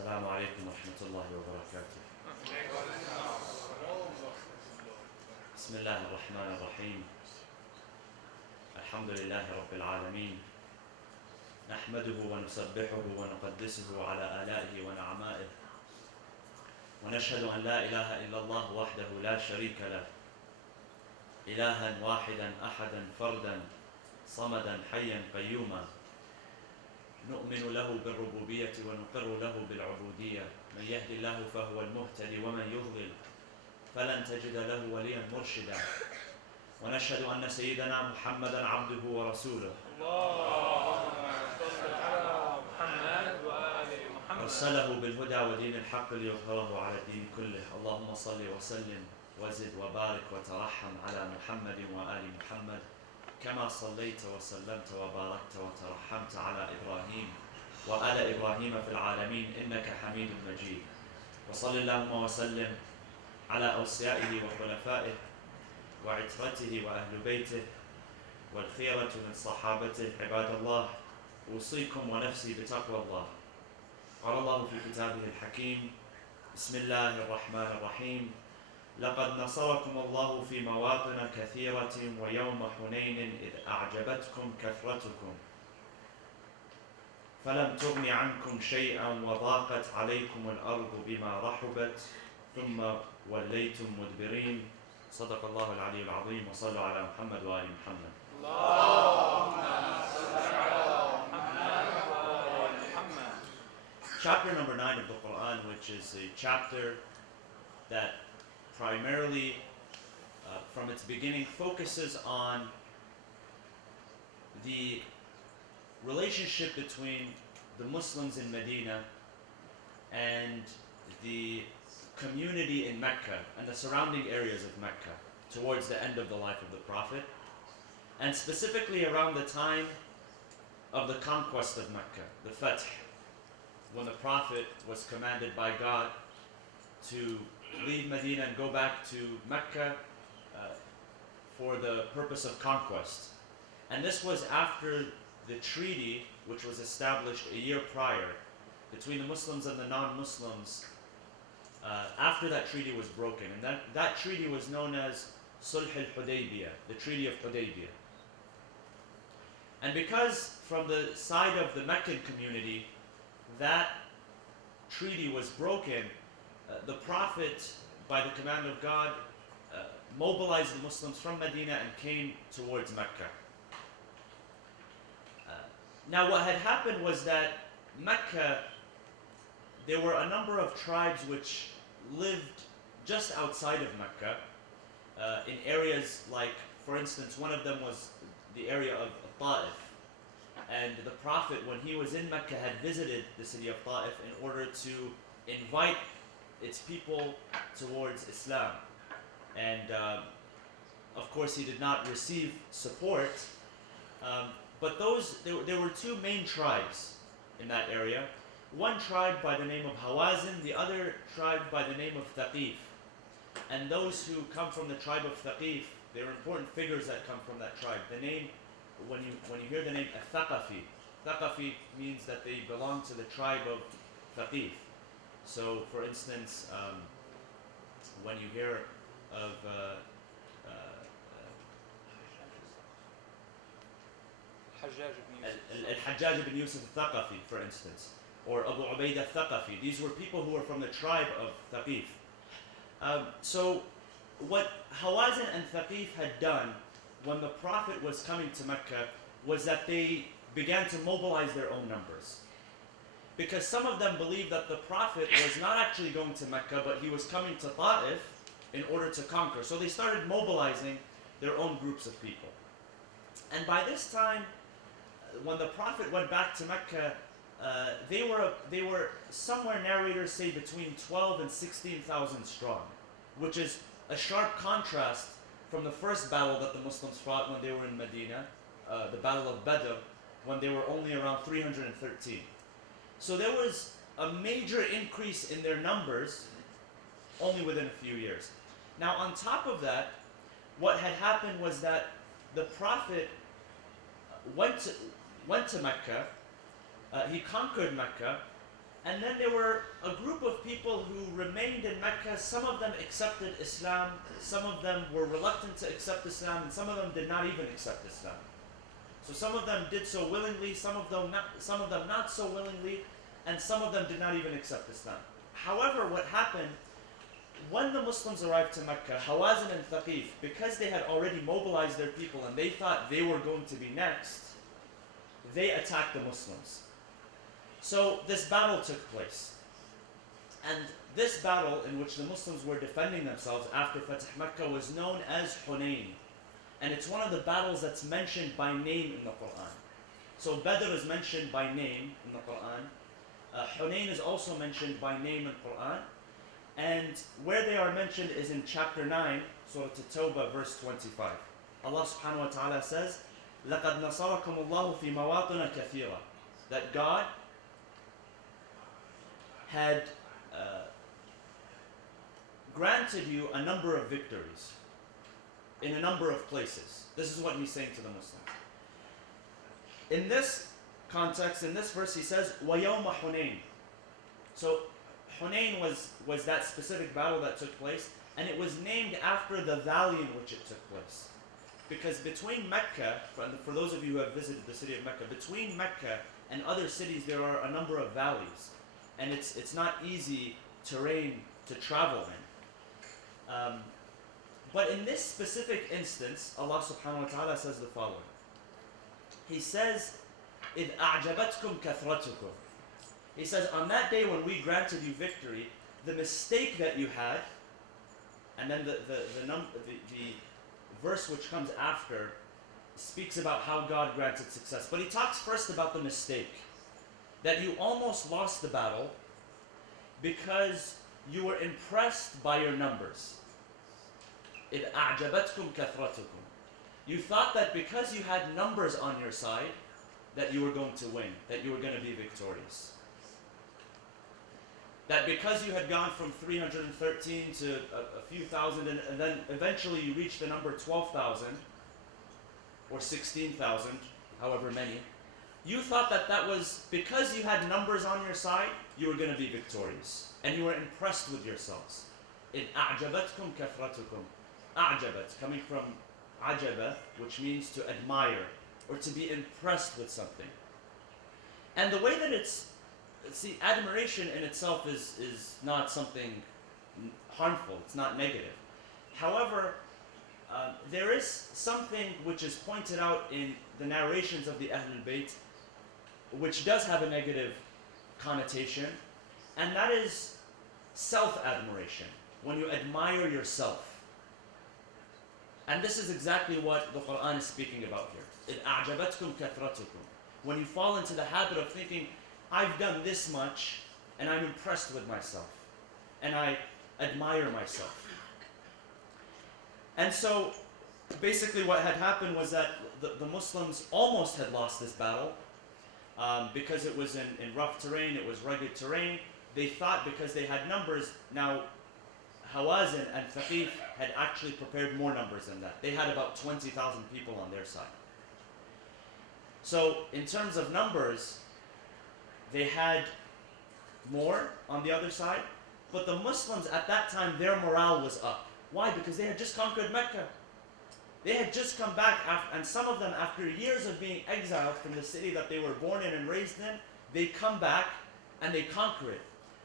السلام عليكم ورحمة الله وبركاته. بسم الله الرحمن الرحيم. الحمد لله رب العالمين، نحمده ونسبحه ونقدسه على آلائه ونعمائه، ونشهد أن لا إله إلا الله وحده لا شريك له، إلها واحدا أحدا فردا صمدا حيا قيوما، نؤمن له بالربوبية ونقر له بالعبودية، من يهد الله فهو المهتدي ومن يضلل فلن تجد له وليا مرشدا، ونشهد أن سيدنا محمدا عبده ورسوله، اللهم صل على محمد وآل محمد، أرسله بالهدى ودين الحق ليظهره على الدين كله. اللهم صل وسلم وزد وبارك وترحم على محمد وآل محمد، كما صليت وسلمت وباركت وترحمت على إبراهيم وآل إبراهيم في العالمين إنك حميد مجيد. وصل اللهم وسلم على أوصيائه وخلفائه وعترته وأهل بيته والخيرة من صحابته. عباد الله، أوصيكم ونفسي بتقوى الله. قال الله في كتابه الحكيم: بسم الله الرحمن الرحيم، لقد نصركم الله في مواطن كثيرة ويوم حنين إذ أعجبتكم كثرتكم فلم تغن عنكم شيئا وضاقت عليكم الأرض بما رحبت ثم وليتم مدبرين. صدق الله العلي العظيم. وصلوا على محمد وآل محمد. اللهم صل على محمد وآل محمد. Chapter number 9 of the Quran, which is a chapter that primarily, from its beginning, focuses on the relationship between the Muslims in Medina and the community in Mecca and the surrounding areas of Mecca towards the end of the life of the Prophet, and specifically around the time of the conquest of Mecca, the Fath, when the Prophet was commanded by God to leave Medina and go back to Mecca for the purpose of conquest. And this was after the treaty, which was established a year prior between the Muslims and the non-Muslims. After that treaty was broken, and that treaty was known as Sulh al-Hudaybiyah, the Treaty of Hudaybiyah. And because from the side of the Meccan community that treaty was broken, the Prophet, by the command of God, mobilized the Muslims from Medina and came towards Mecca. Now what had happened was that Mecca, there were a number of tribes which lived just outside of Mecca, in areas like, for instance, one of them was the area of Ta'if. And the Prophet, when he was in Mecca, had visited the city of Ta'if in order to invite its people towards Islam. And of course he did not receive support, but there were two main tribes in that area. One tribe by the name of Hawazin, the other tribe by the name of Thaqif. And those who come from the tribe of Thaqif, there are important figures that come from that tribe. The name, when you hear the name Thaqafi, Thaqafi means that they belong to the tribe of Thaqif. So, for instance, when you hear of Al-Hajjaj ibn Yusuf al-Thaqafi, for instance, or Abu Ubaid al-Thaqafi, these were people who were from the tribe of Thaqif. So, what Hawazin and Thaqif had done when the Prophet was coming to Mecca was that they began to mobilize their own numbers. Because some of them believed that the Prophet was not actually going to Mecca, but he was coming to Ta'if in order to conquer. So they started mobilizing their own groups of people. And by this time, when the Prophet went back to Mecca, they were somewhere, narrators say, between 12 and 16,000 strong, which is a sharp contrast from the first battle that the Muslims fought when they were in Medina, the Battle of Badr, when they were only around 313. So there was a major increase in their numbers only within a few years. Now on top of that, what had happened was that the Prophet went to Mecca, he conquered Mecca, And then there were a group of people who remained in Mecca. Some of them accepted Islam, some of them were reluctant to accept Islam, and some of them did not even accept Islam. So some of them did so willingly, some of them not so willingly, and some of them did not even accept Islam. However, what happened, when the Muslims arrived to Mecca, Hawazin and Thaqif, because they had already mobilized their people and they thought they were going to be next, they attacked the Muslims. So this battle took place. And this battle, in which the Muslims were defending themselves after Fatih Mecca, was known as Hunayn. And it's one of the battles that's mentioned by name in the Quran. So Badr is mentioned by name in the Quran. Hunayn is also mentioned by name in the Quran. And where they are mentioned is in chapter 9, Surah At-Tawbah, verse 25. Allah subhanahu wa ta'ala says, لَقَدْ نَصَرَكُمُ اللَّهُ فِي مَوَاطِنَ كَثِيرًا. That God had granted you a number of victories in a number of places. This is what he's saying to the Muslims. In this context, in this verse, he says, وَيَوْمَ حُنَيْنٍ. So Hunayn was that specific battle that took place, and it was named after the valley in which it took place. Because between Mecca, for those of you who have visited the city of Mecca, between Mecca and other cities there are a number of valleys. And it's not easy terrain to travel in. But in this specific instance, Allah subhanahu wa ta'ala says the following. He says, إِذْ أَعْجَبَتْكُمْ كَثْرَتُكُمْ. He says, on that day when we granted you victory, the mistake that you had, and then the verse which comes after speaks about how God granted success. But he talks first about the mistake. That you almost lost the battle because you were impressed by your numbers. إِذْ أَعْجَبَتْكُمْ كَثْرَتُكُمْ. You thought that because you had numbers on your side, that you were going to win, that you were going to be victorious. That because you had gone from 313 to a few thousand, and then eventually you reached the number 12,000, or 16,000, however many, you thought that that was because you had numbers on your side, you were going to be victorious. And you were impressed with yourselves. إِذْ أَعْجَبَتْكُمْ كَثْرَتُكُمْ. أَعْجَبَت, coming from عَجَبَ, which means to admire, or to be impressed with something. And the way that see, admiration in itself is not something harmful, it's not negative. However, there is something which is pointed out in the narrations of the Ahlul Bayt, which does have a negative connotation, and that is self-admiration, when you admire yourself. And this is exactly what the Quran is speaking about here. إِذْ أَعْجَبَتْكُمْ كَثْرَتُكُمْ. When you fall into the habit of thinking, I've done this much, and I'm impressed with myself, and I admire myself. And so, basically what had happened was that the Muslims almost had lost this battle, because it was in rough terrain, it was rugged terrain. They thought because they had numbers, now Hawazin and Thaqif had actually prepared more numbers than that. They had about 20,000 people on their side. So in terms of numbers, they had more on the other side, but the Muslims at that time, their morale was up. Why? Because they had just conquered Mecca. They had just come back, and some of them, after years of being exiled from the city that they were born in and raised in, they come back and they conquer it.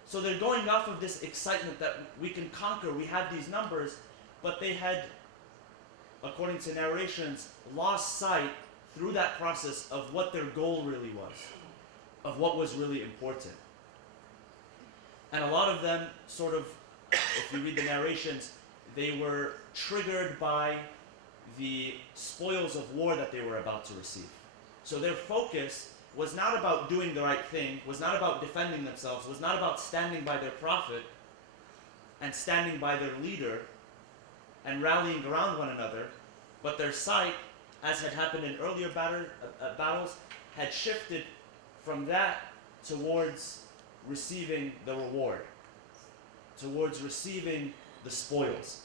So they're going off of this excitement that we can conquer, we have these numbers, but they had, according to narrations, lost sight through that process of what their goal really was, of what was really important. And a lot of them sort of, if you read the narrations, they were triggered by the spoils of war that they were about to receive. So their focus was not about doing the right thing, was not about defending themselves, was not about standing by their prophet and standing by their leader and rallying around one another, but their sight, as had happened in earlier battles, had shifted from that towards receiving the reward, towards receiving the spoils.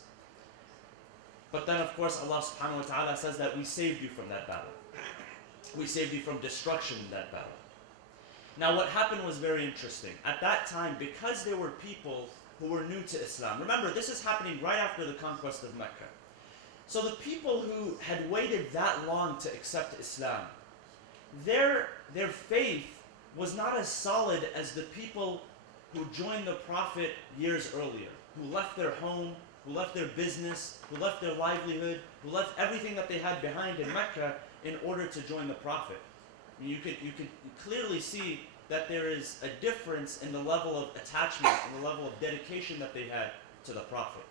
But then, of course, Allah subhanahu wa ta'ala says that we saved you from that battle. We saved you from destruction in that battle. Now what happened was very interesting. At that time, because there were people who were new to Islam, remember this is happening right after the conquest of Mecca. So the people who had waited that long to accept Islam, their faith was not as solid as the people who joined the Prophet years earlier, who left their home, who left their business, who left their livelihood, who left everything that they had behind in Mecca in order to join the Prophet. I mean, you can clearly see that there is a difference in the level of attachment and the level of dedication that they had to the Prophet.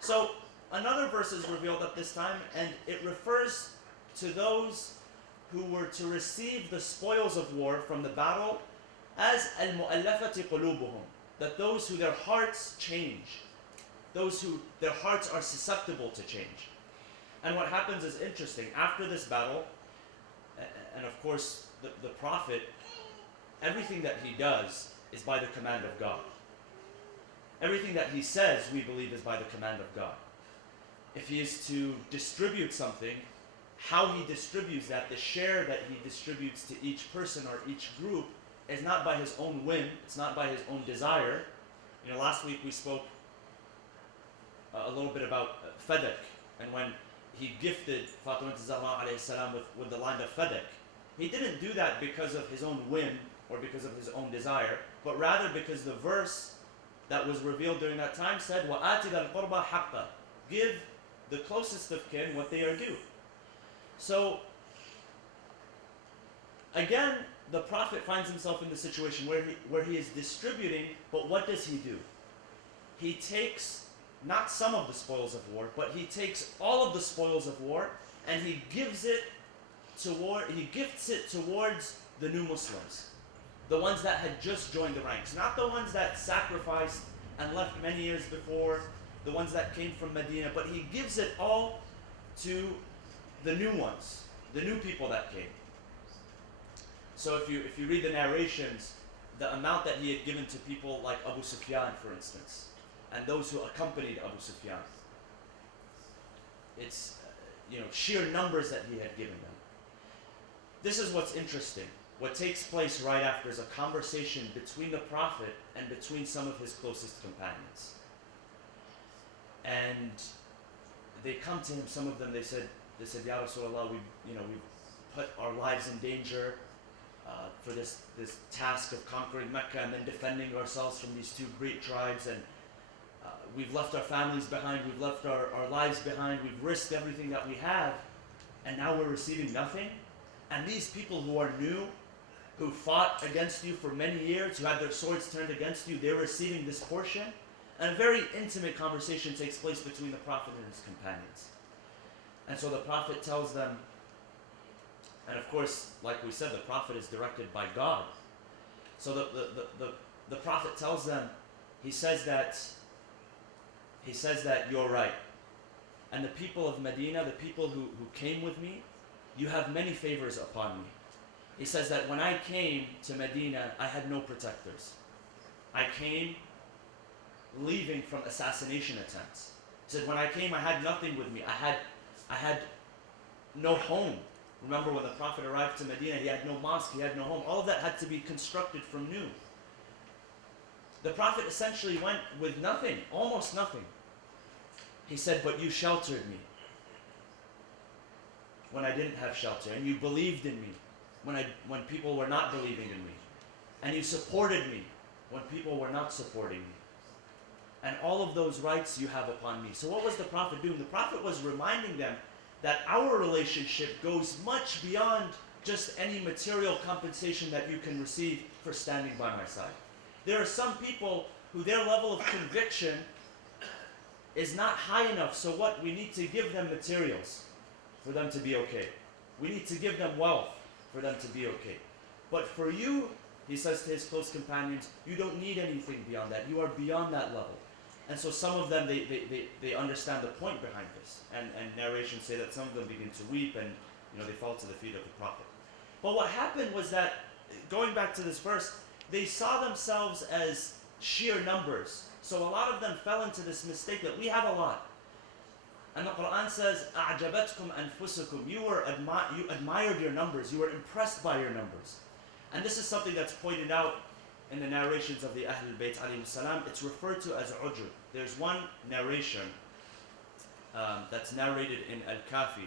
So another verse is revealed at this time, and it refers to those who were to receive the spoils of war from the battle as al-mu'allafati qulubuhum, that those who their hearts change, those who their hearts are susceptible to change. And what happens is interesting. After this battle, and of course the Prophet, everything that he does is by the command of God. Everything that he says, we believe, is by the command of God. If he is to distribute something, how he distributes that, the share that he distributes to each person or each group, is not by his own whim, it's not by his own desire. You know, last week we spoke a little bit about Fadak, and when he gifted Fatima Zahra alayhi salam with the land of Fadak, he didn't do that because of his own whim or because of his own desire, but rather because the verse that was revealed during that time said, وَآتِ ذَا الْقُرْبَى حَقَّهُ, give the closest of kin what they are due. So, again, the Prophet finds himself in the situation where he is distributing, but what does he do? He takes not some of the spoils of war, but he takes all of the spoils of war and he gifts it towards the new Muslims, the ones that had just joined the ranks, not the ones that sacrificed and left many years before, the ones that came from Medina, but he gives it all to the new ones, the new people that came. So if you read the narrations, the amount that he had given to people like Abu Sufyan, for instance, and those who accompanied Abu Sufyan, it's sheer numbers that he had given them. This is what's interesting. What takes place right after is a conversation between the Prophet and between some of his closest companions. And they come to him, some of them, they said, Ya Rasulullah, we put our lives in danger for this task of conquering Mecca and then defending ourselves from these two great tribes, and we've left our families behind, we've left our lives behind, we've risked everything that we have, and now we're receiving nothing. And these people who are new, who fought against you for many years, who had their swords turned against you, they're receiving this portion. And a very intimate conversation takes place between the Prophet and his companions. And so the Prophet tells them, and of course, like we said, the Prophet is directed by God. So the Prophet tells them, he says that you're right. And the people of Medina, the people who came with me, you have many favors upon me. He says that when I came to Medina, I had no protectors. I came leaving from assassination attempts. He said, when I came, I had nothing with me. I had no home. Remember when the Prophet arrived to Medina, he had no mosque, he had no home. All of that had to be constructed from new. The Prophet essentially went with nothing, almost nothing. He said, but you sheltered me when I didn't have shelter, and you believed in me when people were not believing in me, and you supported me when people were not supporting me. And all of those rights you have upon me. So what was the Prophet doing? The Prophet was reminding them that our relationship goes much beyond just any material compensation that you can receive for standing by my side. There are some people who their level of conviction is not high enough, so what? We need to give them materials for them to be okay. We need to give them wealth for them to be okay. But for you, he says to his close companions, you don't need anything beyond that. You are beyond that level. And so some of them, they understand the point behind this. And narrations say that some of them begin to weep and they fall to the feet of the Prophet. But what happened was that, going back to this verse, they saw themselves as sheer numbers. So a lot of them fell into this mistake that we have a lot. And the Quran says, أَعْجَبَتْكُمْ أَنفُسُكُمْ. You admired your numbers. You were impressed by your numbers. And this is something that's pointed out in the narrations of the Ahlul Bayt alayhi salam. It's referred to as ujub. There's one narration that's narrated in Al-Kafi,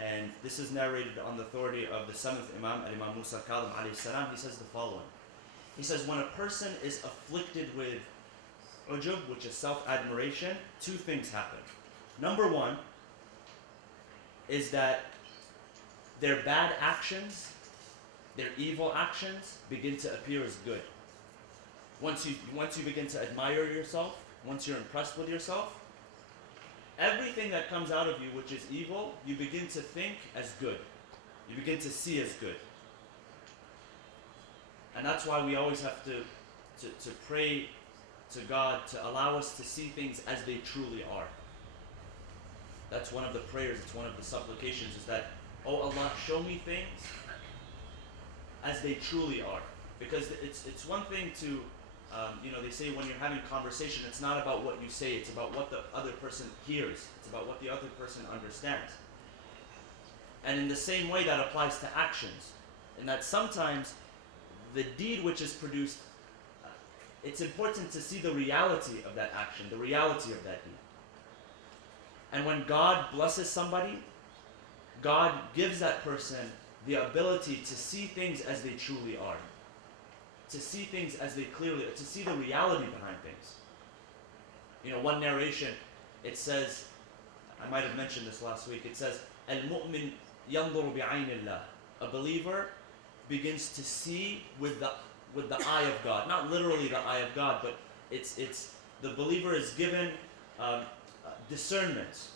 and this is narrated on the authority of the seventh Imam, Imam Musa al-Kadhim alayhi salam. He says the following. He says, when a person is afflicted with ujub, which is self-admiration, two things happen. Number one is that their bad actions, their evil actions, begin to appear as good. Once you begin to admire yourself, once you're impressed with yourself, everything that comes out of you which is evil, you begin to think as good. You begin to see as good. And that's why we always have to pray to God to allow us to see things as they truly are. That's one of the prayers, it's one of the supplications, is that, oh Allah, show me things as they truly are. Because it's one thing to, they say when you're having conversation, it's not about what you say, it's about what the other person hears. It's about what the other person understands. And in the same way, that applies to actions. And that sometimes the deed which is produced, it's important to see the reality of that action, the reality of that deed. And when God blesses somebody, God gives that person the ability to see things as they truly are. To see things as they clearly are, to see the reality behind things. One narration, it says, I might have mentioned this last week, it says, Al-mu'min yanzuru bi'ayn Allah. A believer begins to see with the eye of God. Not literally the eye of God, but it's the believer is given discernment,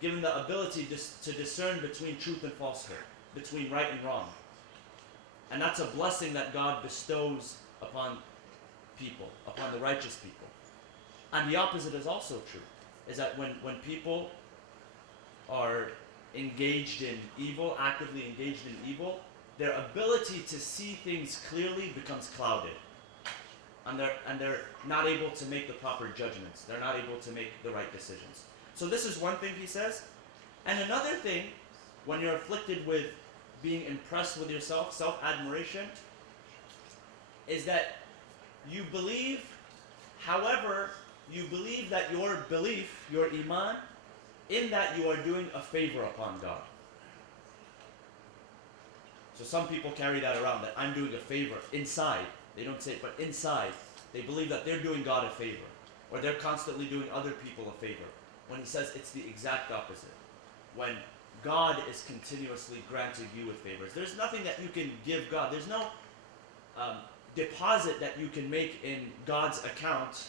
given the ability to discern between truth and falsehood, between right and wrong. And that's a blessing that God bestows upon people, upon the righteous people. And the opposite is also true, is that when people are engaged in evil, actively engaged in evil, their ability to see things clearly becomes clouded. And they're not able to make the proper judgments. They're not able to make the right decisions. So this is one thing he says. And another thing, when you're afflicted with being impressed with yourself, self-admiration, is that you believe, however, you believe that your belief, your iman, in that you are doing a favor upon God. So some people carry that around, that I'm doing a favor inside. They don't say it, but inside, they believe that they're doing God a favor, or they're constantly doing other people a favor. When he says it's the exact opposite. When God is continuously granting you with favors. There's nothing that you can give God. There's no deposit that you can make in God's account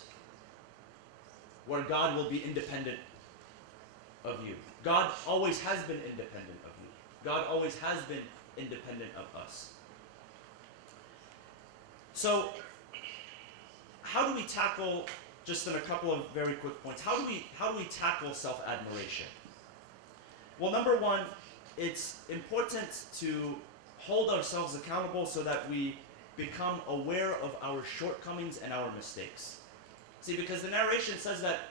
where God will be independent of you. God always has been independent of you. God always has been independent of us. So, how do we tackle, just in a couple of very quick points, how do we tackle self-admiration? Well, number one, it's important to hold ourselves accountable so that we become aware of our shortcomings and our mistakes. See, because the narration says that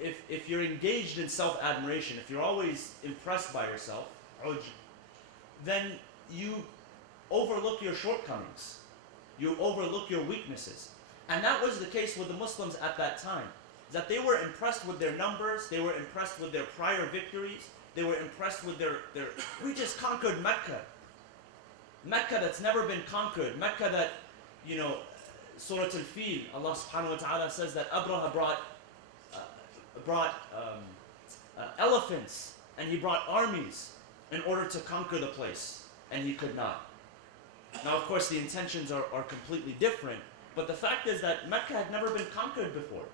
if you're engaged in self-admiration, if you're always impressed by yourself, then you overlook your shortcomings. You overlook your weaknesses. And that was the case with the Muslims at that time. That they were impressed with their numbers, they were impressed with their prior victories, they were impressed with their we just conquered Mecca. Mecca that's never been conquered. Mecca that, Surah Al-Fil, Allah subhanahu wa ta'ala says that Abraha brought elephants and he brought armies in order to conquer the place, and he could not. Now, of course, the intentions are completely different, but the fact is that Mecca had never been conquered before.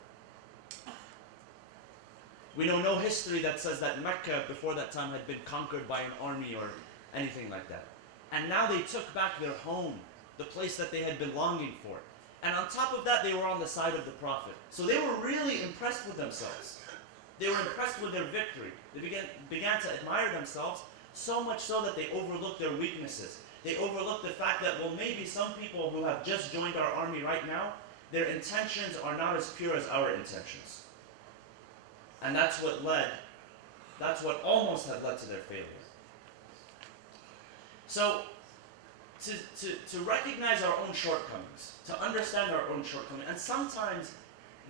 We know no history that says that Mecca before that time had been conquered by an army or anything like that. And now they took back their home, the place that they had been longing for. And on top of that, they were on the side of the Prophet. So they were really impressed with themselves. They were impressed with their victory. They began to admire themselves, so much so that they overlooked their weaknesses. They overlooked the fact that, well, maybe some people who have just joined our army right now, their intentions are not as pure as our intentions. And that's what almost had led to their failure. So, to recognize our own shortcomings, to understand our own shortcomings. And sometimes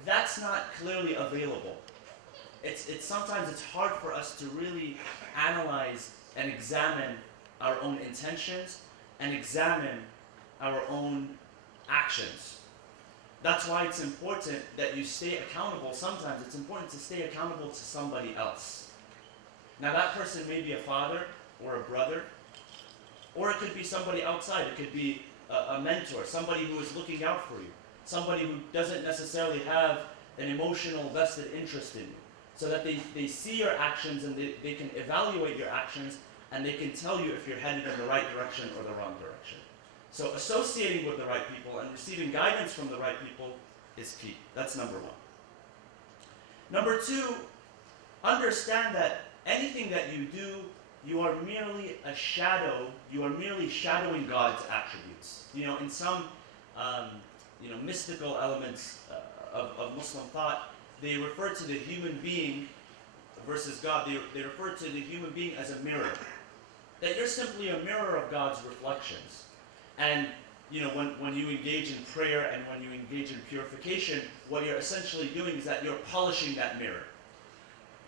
that's not clearly available. Sometimes it's hard for us to really analyze and examine our own intentions and examine our own actions. That's why it's important that you stay accountable. Sometimes it's important to stay accountable to somebody else. Now that person may be a father or a brother, or it could be somebody outside. It could be a mentor, somebody who is looking out for you, somebody who doesn't necessarily have an emotional vested interest in you, so that they see your actions and they can evaluate your actions and they can tell you if you're headed in the right direction or the wrong direction. So associating with the right people and receiving guidance from the right people is key. That's number one. Number two, understand that anything that you do, you are merely a shadow, you are merely shadowing God's attributes. In some mystical elements of Muslim thought, they refer to the human being versus God, they refer to the human being as a mirror. That you're simply a mirror of God's reflections. And when you engage in prayer and when you engage in purification, what you're essentially doing is that you're polishing that mirror.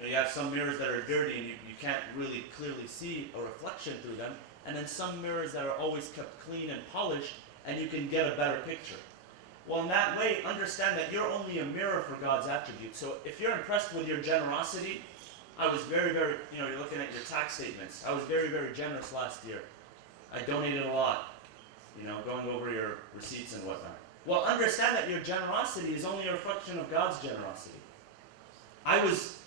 You have some mirrors that are dirty and you can't really clearly see a reflection through them, and then some mirrors that are always kept clean and polished, and you can get a better picture. Well, in that way, understand that you're only a mirror for God's attributes. So if you're impressed with your generosity, I was very, very, you're looking at your tax statements. I was very, very generous last year. I donated a lot, going over your receipts and whatnot. Well, understand that your generosity is only a reflection of God's generosity. I was,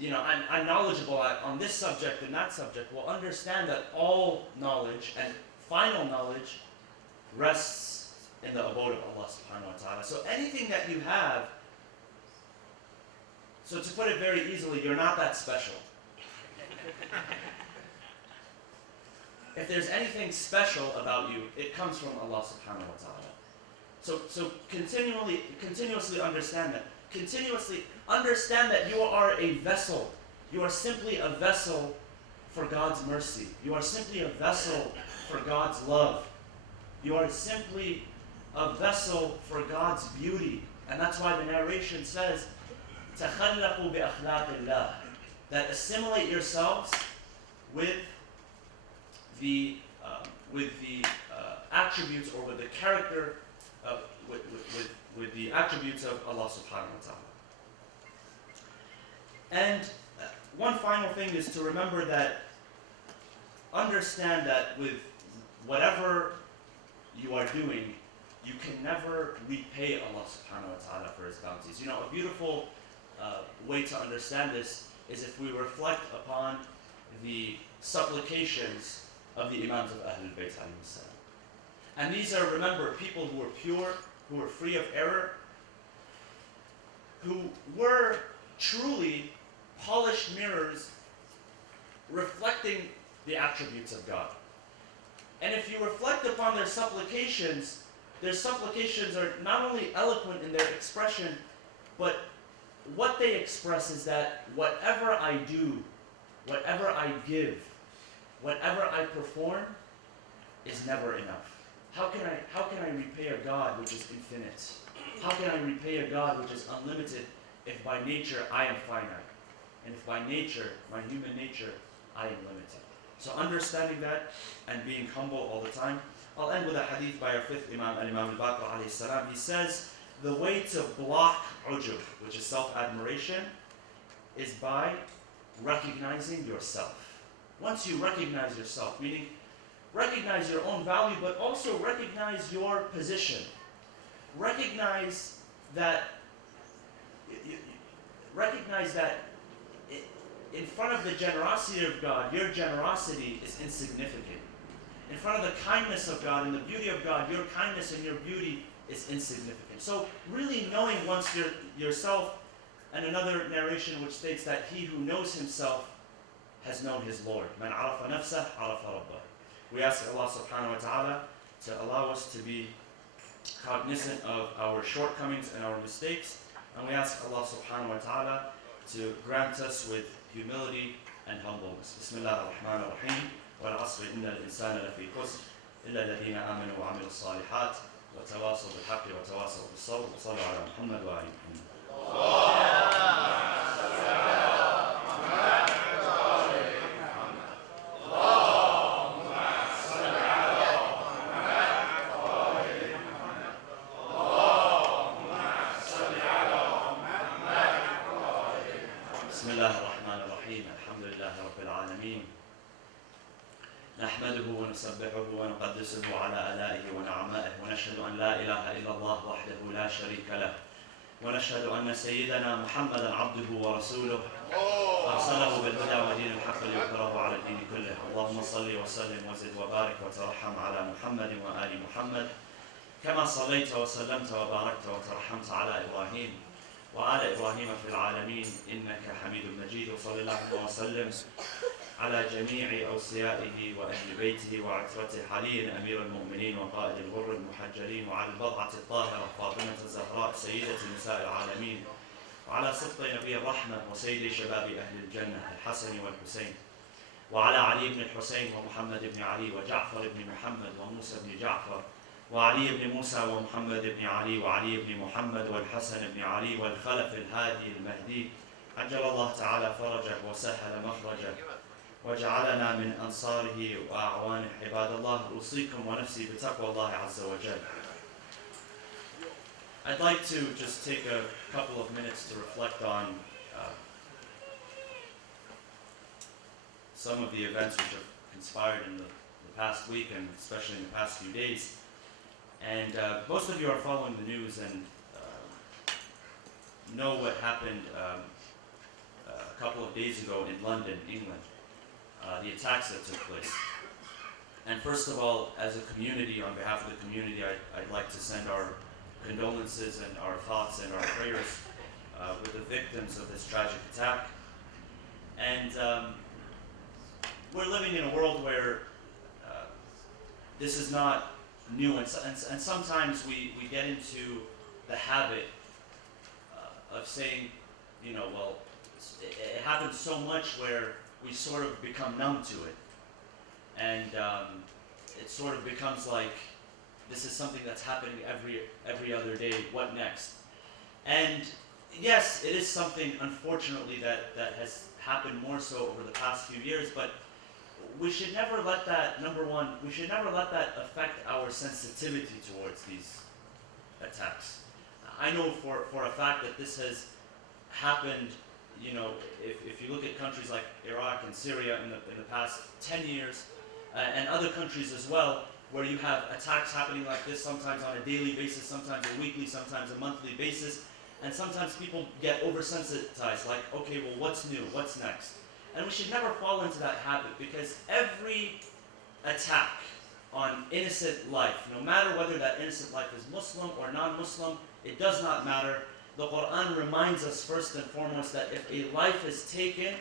I'm knowledgeable on this subject and that subject. Well, understand that all knowledge and final knowledge rests in the abode of Allah subhanahu wa ta'ala. So anything that you have, so to put it very easily, you're not that special. If there's anything special about you, it comes from Allah subhanahu wa ta'ala. So continuously understand that. Continuously understand that you are a vessel. You are simply a vessel for God's mercy. You are simply a vessel for God's love. You are simply a vessel for God's beauty. And that's why the narration says, تَخَلَّقُوا بِأَخْلَاقِ اللَّهِ, that assimilate yourselves with the attributes or with the character, with the attributes of Allah subhanahu wa ta'ala. And one final thing is to remember that, understand that with whatever you are doing, you can never repay Allah subhanahu wa ta'ala for His bounties. A beautiful way to understand this is if we reflect upon the supplications of the Imams of Ahlul Bayt alayhi salam. And these are, remember, people who were pure, who were free of error, who were truly polished mirrors reflecting the attributes of God. And if you reflect upon their supplications are not only eloquent in their expression, but what they express is that whatever I do, whatever I give, whatever I perform is never enough. How can I repay a God which is infinite? How can I repay a God which is unlimited if by nature I am finite? And if by nature, my human nature, I am limited. So understanding that and being humble all the time. I'll end with a hadith by our fifth Imam, Al-Imam Al-Baqir alayhi salam. He says, the way to block ujub, which is self-admiration, is by recognizing yourself. Once you recognize yourself, meaning recognize your own value, but also recognize your position. Recognize that in front of the generosity of God, your generosity is insignificant. In front of the kindness of God and the beauty of God, your kindness and your beauty is insignificant. So really knowing once yourself, and another narration which states that he who knows himself has known his Lord. Man arafa nafsah, arafa rabbah. We ask Allah subhanahu wa ta'ala to allow us to be cognizant of our shortcomings and our mistakes. And we ask Allah subhanahu wa ta'ala to grant us with humility and humbleness. Bismillah ar-Rahman ar-Rahim. Wal asri inna al-insana lafi khusr. إلا الذين آمنوا وعملوا الصالحات وتواصوا بالحق وتواصوا بالصبر وصلوا على محمد وآل محمد. بسم الله الرحمن الرحيم. الحمد لله رب العالمين، نحمده ونسبحه ونقدسه على آلائه ونعمائه، ونشهد أن لا إله إلا الله وحده لا شريك له، ونشهد أن سيدنا محمدا عبده ورسوله أرسله بالهدى ودين الحق ليظهره على الدين كله. اللهم صل وسلم وزد وبارك وترحم على محمد وآل محمد كما صليت وسلمت وباركت وترحمت على إبراهيم وآل إبراهيم في العالمين إنك حميد مجيد. وصلى الله وسلم على جميع أوصيائه وأهل بيته وعترته، علي أمير المؤمنين وقائد الغر المحجلين، وعلى البضعة الطاهرة فاطمة الزهراء سيدة نساء العالمين، وعلى سبط نبي الرحمة وسيد شباب أهل الجنة الحسن والحسين، وعلى علي بن الحسين ومحمد بن علي وجعفر بن محمد وموسى بن جعفر وعلي بن موسى ومحمد بن علي وعلي بن محمد والحسن بن علي والخلف الهادي المهدي، عجل الله تعالى فرجه وسهل مخرجه وجعلنا من أنصاره وأعوانه. عباد الله، أوصيكم ونفسي بتقوى الله عز وجل. I'd like to just take a couple of minutes to reflect on some of the events which have conspired in the past week and especially in the past few days. And most of you are following the news and know what happened a couple of days ago in London, England, the attacks that took place. And first of all, as a community, on behalf of the community, I'd like to send our condolences and our thoughts and our prayers with the victims of this tragic attack. And we're living in a world where this is not new, and sometimes we get into the habit of saying, you know, well, it happens so much where we sort of become numb to it, and it sort of becomes like this is something that's happening every other day. What next? And yes, it is something, unfortunately, that has happened more so over the past few years, but we should never let that, number one, we should never let that affect our sensitivity towards these attacks. I know for a fact that this has happened, you know, if you look at countries like Iraq and Syria in the past 10 years, and other countries as well, where you have attacks happening like this, sometimes on a daily basis, sometimes a weekly, sometimes a monthly basis, and sometimes people get oversensitized, like, okay, well, what's new, what's next? And we should never fall into that habit, because every attack on innocent life, no matter whether that innocent life is Muslim or non-Muslim, it does not matter. The Quran reminds us first and foremost that if a life is taken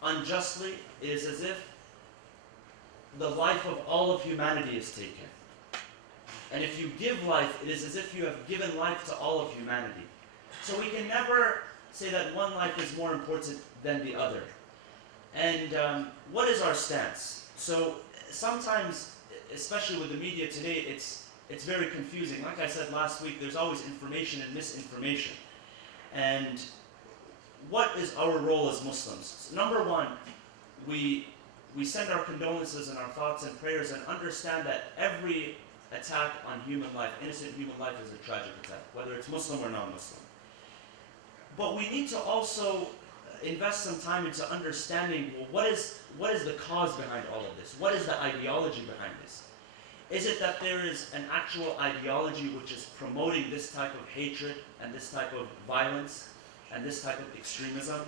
unjustly, it is as if the life of all of humanity is taken. And if you give life, it is as if you have given life to all of humanity. So we can never say that one life is more important than the other. And what is our stance? So sometimes, especially with the media today, it's very confusing. Like I said last week, there's always information and misinformation. And what is our role as Muslims? Number one, we send our condolences and our thoughts and prayers, and understand that every attack on human life, innocent human life, is a tragic attack, whether it's Muslim or non-Muslim. But we need to also invest some time into understanding, well, what is the cause behind all of this? What is the ideology behind this? Is it that there is an actual ideology which is promoting this type of hatred and this type of violence and this type of extremism?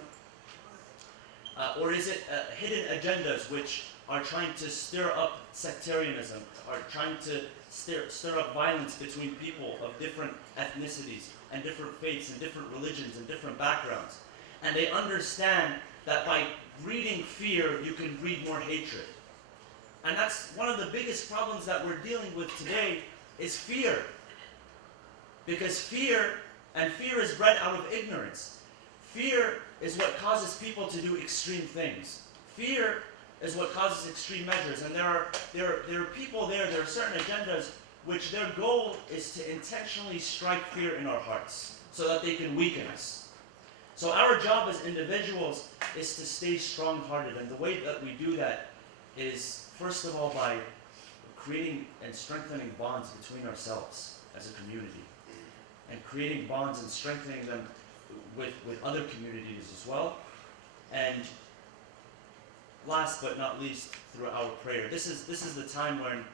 Or is it hidden agendas which are trying to stir up sectarianism, are trying to stir up violence between people of different ethnicities and different faiths and different religions and different backgrounds? And they understand that by breeding fear, you can breed more hatred. And that's one of the biggest problems that we're dealing with today, is fear. Because fear is bred out of ignorance. Fear is what causes people to do extreme things. Fear is what causes extreme measures. And there are people there are certain agendas which their goal is to intentionally strike fear in our hearts so that they can weaken us. So our job as individuals is to stay strong-hearted, and the way that we do that is, first of all, by creating and strengthening bonds between ourselves as a community, and creating bonds and strengthening them with other communities as well. And last but not least, through our prayer. This is the time when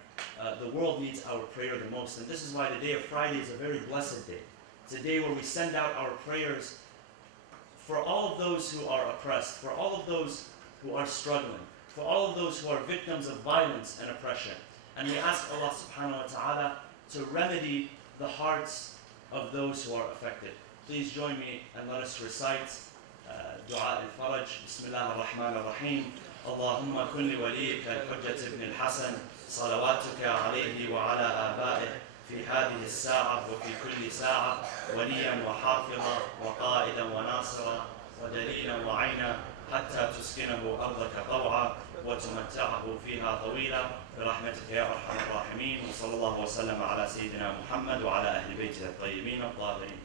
the world needs our prayer the most, and this is why the day of Friday is a very blessed day. It's a day where we send out our prayers for all of those who are oppressed, for all of those who are struggling, for all of those who are victims of violence and oppression. And we ask Allah subhanahu wa ta'ala to remedy the hearts of those who are affected. Please join me and let us recite Dua al-Faraj. Bismillah ar-Rahman ar-Rahim. اللهم كن لوليك الحجة ابن الحسن صلواتك عليه وعلى آبائه في هذه الساعة وفي كل ساعة وليا وحافظا وقائدا وناصرا ودليلا وعينا حتى تسكنه أرضك طوعا وتمتعه فيها طويلا برحمتك يا أرحم الراحمين. وصلى الله وسلم على سيدنا محمد وعلى أهل بيته الطيبين الطاهرين.